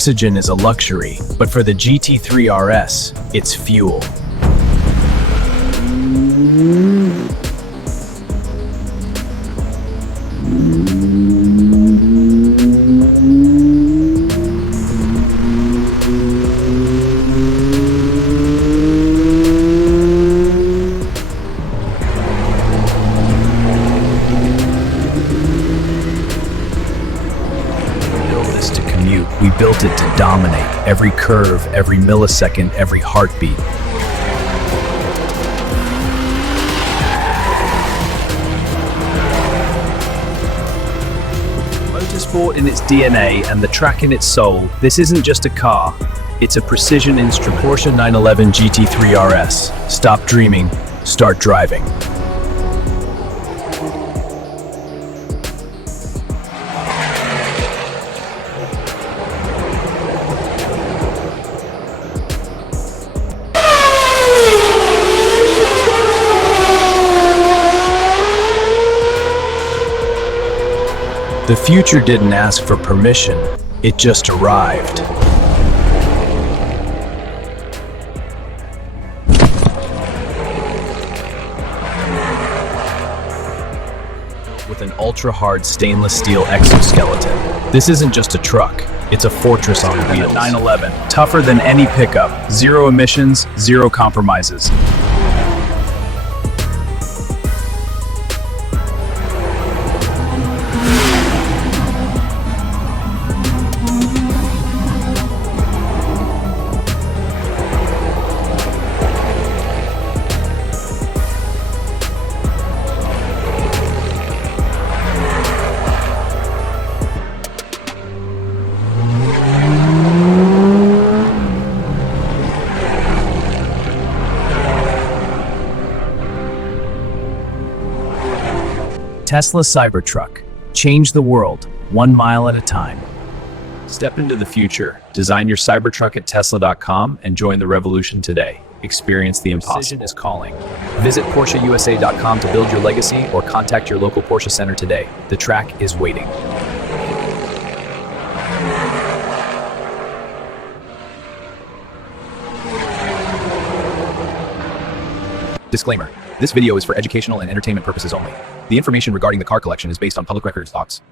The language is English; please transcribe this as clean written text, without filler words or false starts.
Oxygen is a luxury, but for the GT3 RS, it's fuel. We built it to dominate every curve, every millisecond, every heartbeat. Motorsport in its DNA and the track in its soul, this isn't just a car, it's a precision instrument. Porsche 911 GT3 RS. Stop dreaming, start driving. The future didn't ask for permission, it just arrived. With an ultra-hard stainless steel exoskeleton. This isn't just a truck, it's a fortress on wheels. 911, tougher than any pickup, zero emissions, zero compromises. Tesla Cybertruck. Change the world, 1 mile at a time. Step into the future. Design your Cybertruck at Tesla.com and join the revolution today. Experience the impossible. Precision is calling. Visit PorscheUSA.com to build your legacy or contact your local Porsche center today. The track is waiting. Disclaimer. This video is for educational and entertainment purposes only. The information regarding the car collection is based on public records thoughts.